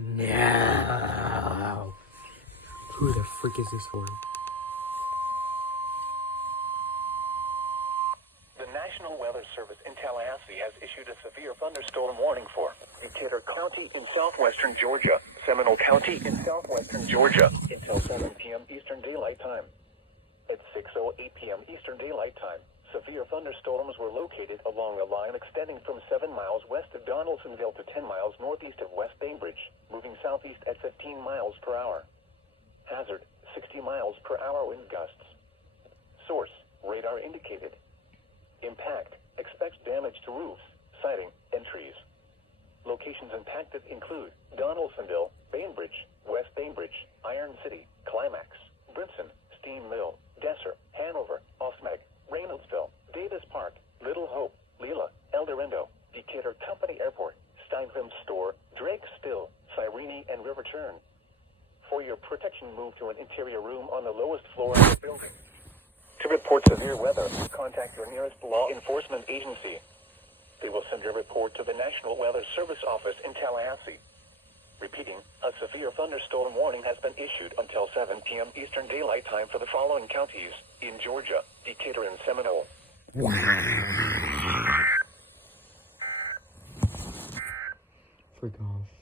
No. Who the frick is this for? The National Weather Service in Tallahassee has issued a severe thunderstorm warning for Decatur County in southwestern Georgia, Seminole County in southwestern Georgia, until 7 p.m. Eastern Daylight Time. At 6:08 p.m. Eastern Daylight Time, severe thunderstorms were located along a line extending from 7 miles west of Donaldsonville to 10 miles northeast of West Bainbridge, moving southeast at 15 miles per hour. Hazard, 60 miles per hour wind gusts. Source, radar indicated. Impact, expects damage to roofs, siding, and trees. Locations impacted include Donaldsonville, Bainbridge, West Bainbridge, Iron City, Climax, Brinson, Steam Mill, Desser, Hanover, Osmeg, Reynoldsville, Davis Park, Little Hope, Leela, El Dorado, Decatur Company Airport, Steinvim Store, Drake Still, Cyrene, and River Turn. For your protection, move to an interior room on the lowest floor of the building. To report severe weather, contact your nearest law enforcement agency. They will send your report to the National Weather Service office in Tallahassee. Repeating, a severe thunderstorm warning has been issued until 7 p.m. Eastern Daylight Time for the following counties in Georgia, Decatur, and Seminole. Frick off.